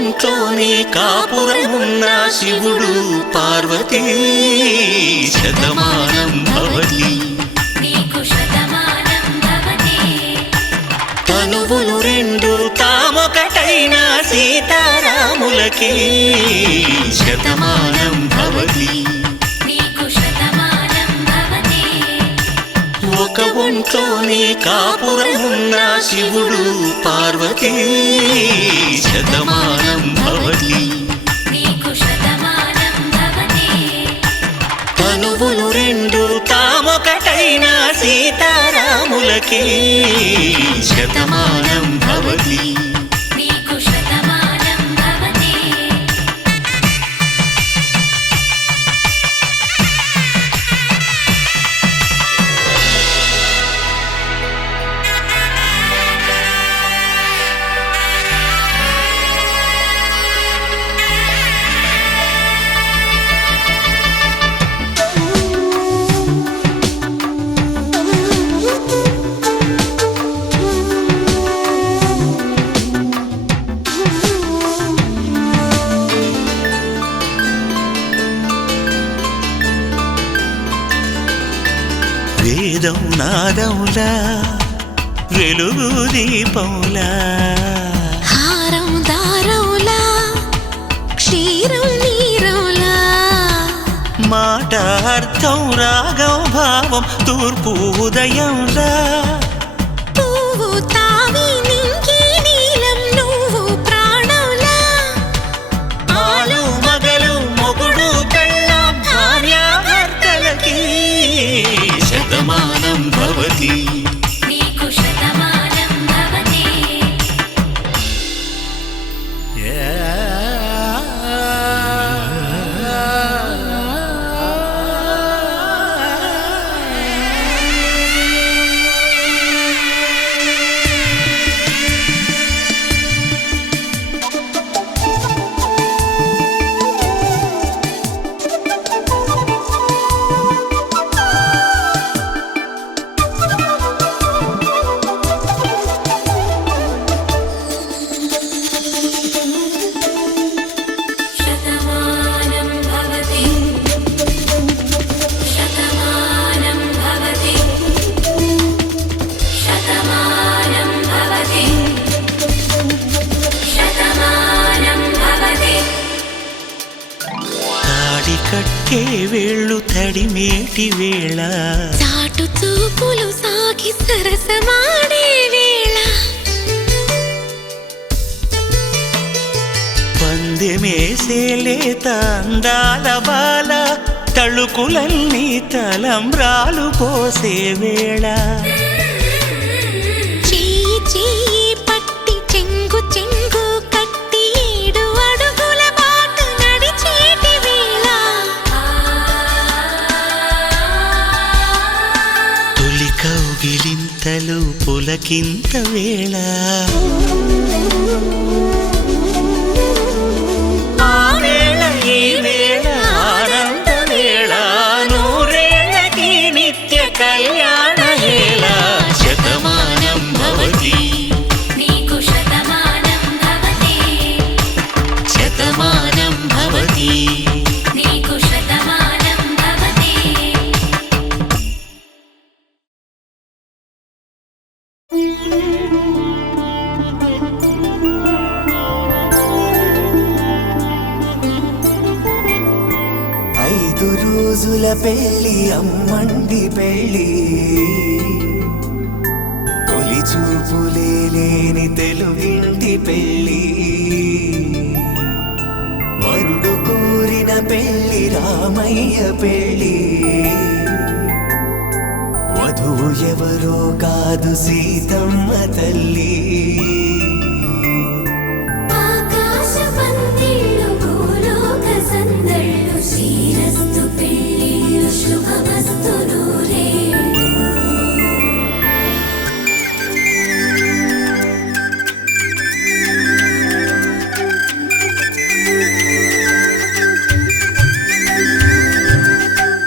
ఒంట్లోనే కాపురమున్న శివుడు పార్వతీ శతమానం భవతి తనువులు రెండు తామొకటైన సీతారాములకి శతమానం భవతి ఒక ఒంట్లోనే కాపురమున్న శివుడు పార్వతీ శతమానం భవతి తనువులు రెండు తామొకటైన సీతారాములకి శతమానం భవతి వేదం నాదములా వెలుగు దీపములా హారం దారములా క్షీరం నీరములా మాట అర్థం రాగం భావం తూర్పు ఉదయంలా పువ్వు తావి నింగి నీలం నువ్వు ప్రాణంలా ఆలు మగలు మొగుడు పెళ్ళాం భార్యాభర్తలకి శతమానం భవతి కట్టే వేళ్ళు తడిమేటి వేళ చాటు చూపులు సాగి సరసమాడే వేళ పందెమేసేలేత అందాల బాల తళుకులన్నీ తలంబ్రాలు పోసే వేళ చెయ్యి చెయ్యి పట్టి చెంగు చెంగు కట్టి 7 అడుగుల బాట నడిచేటి వేళ తొలి కౌగిలింతలు పులకింత వేళ ఆ వేళ ఈ వేళ ఆనంద వేళ నూరేళ్ళకి నిత్య కళ్యాణ వేళ శతమానం భవతి శతమానం భవతి ఐదు రోజుల పెళ్ళి అమ్మండి పెళ్ళి తొలి చూపులే లేని తెలుగింటి పెళ్ళి వరుడు కోరిన పెళ్ళి రామయ్య పెళ్ళి వధువు ఎవరో కాదు సీతమ్మ తల్లి శ్రీరస్తు పెళ్ళిళ్ళు శుభమస్తు నూరే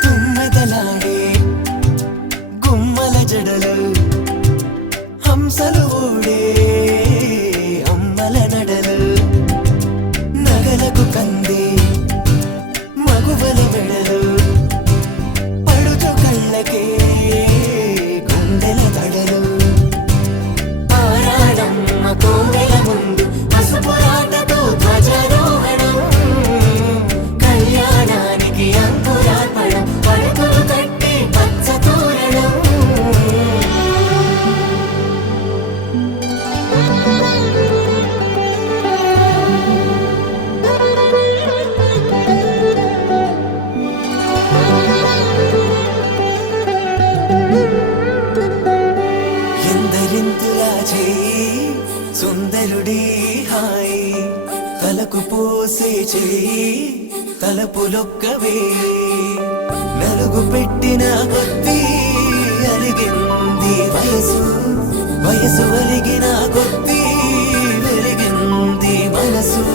తుమ్మెదలాడే గుమ్మల జడలు హంసలు ఊడే అమ్మల నడలు వరుడి హాయి తలకు పోసే చేయి తలపులొక్కవే నలుగు పెట్టిన కొద్దీ అలిగింది వయసు వయసు అలిగిన కొద్దీ వెలిగింది మనసు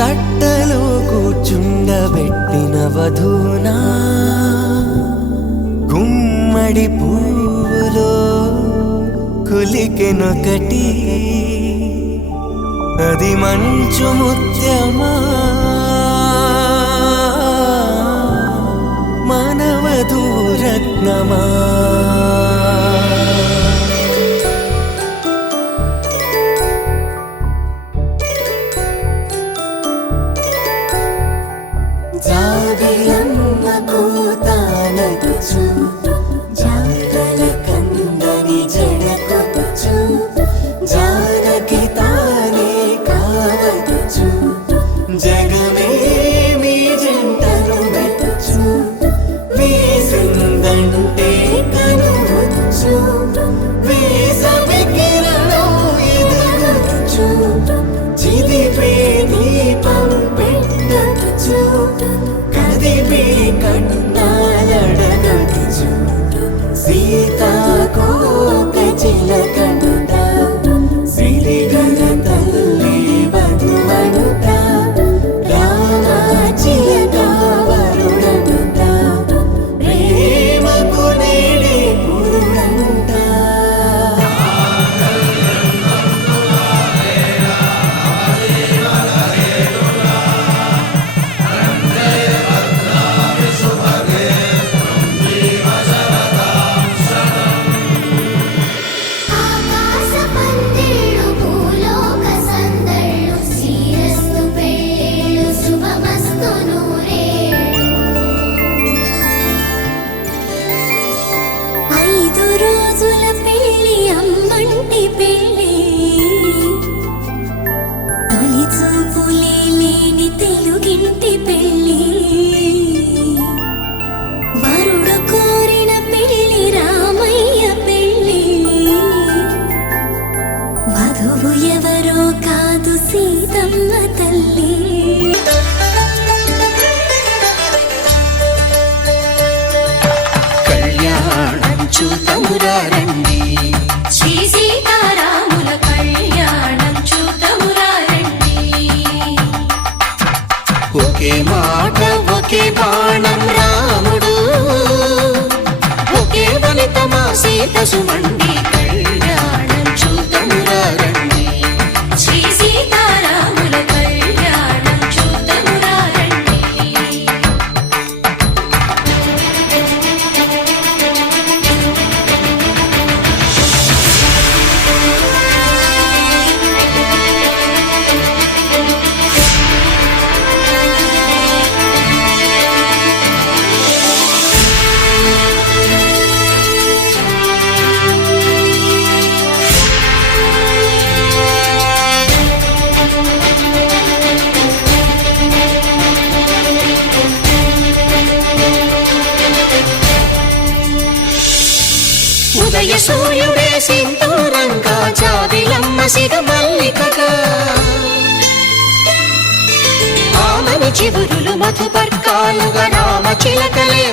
తట్టలో కూర్చుండబెట్టిన వధూనా గుమ్మడి పువ్వులో కులికెనొకటి అది మంచు ముత్యమా మనవధూ రత్నమా జాబిలమ్మ కూతానదుచు జాడల కందని జడకొచ్చు జానకి తానే కావదుచు జగమే మీ జంటను వెతుచు వీసిందంటే కనువచ్చు వీసవి కిరణం ఎదుగుచు చిదిపే దీపం పెట్టచ్చు కదిపే కన్నాలడగచ్చు సీతాకోక చిలకనుట సిరిగల తల్లి వధువనుట రామ చిలక వరుడనుట ప్రేమకు నేడే పురుడంట ఆకాశ పందిళ్ళు భూలోక సందళ్ళు శ్రీరస్తు పెళ్ళిళ్ళు శుభమస్తు నూరేళ్ళు 5 రోజుల పెళ్ళి అమ్మంటి పెళ్ళి తొలి చూపులే లేని తెలుగింటి పెళ్ళి వరుడు కోరిన పెళ్ళి రామయ్య పెళ్ళి వధువు ఎవరో కాదు సీతమ్మ తల్లి కళ్యాణం చూతమురా రండి శ్రీ సీతారాముల కళ్యాణం చూతమురా రండి ఒకే మాట ఒకే బాణం రాముడు ఒకే వనిత మా సీత సుమండి కళ్యాణం చూతమురా రండి శ్రీ సీతారాముల కళ్యాణం చూతమురా రండి ఉదయ సూర్యుడే సింధూరంగా జాబిలమ్మ సిగ మల్లికగా ఆమని చివురులు మధుపర్కాలుగా రామ చిలకలే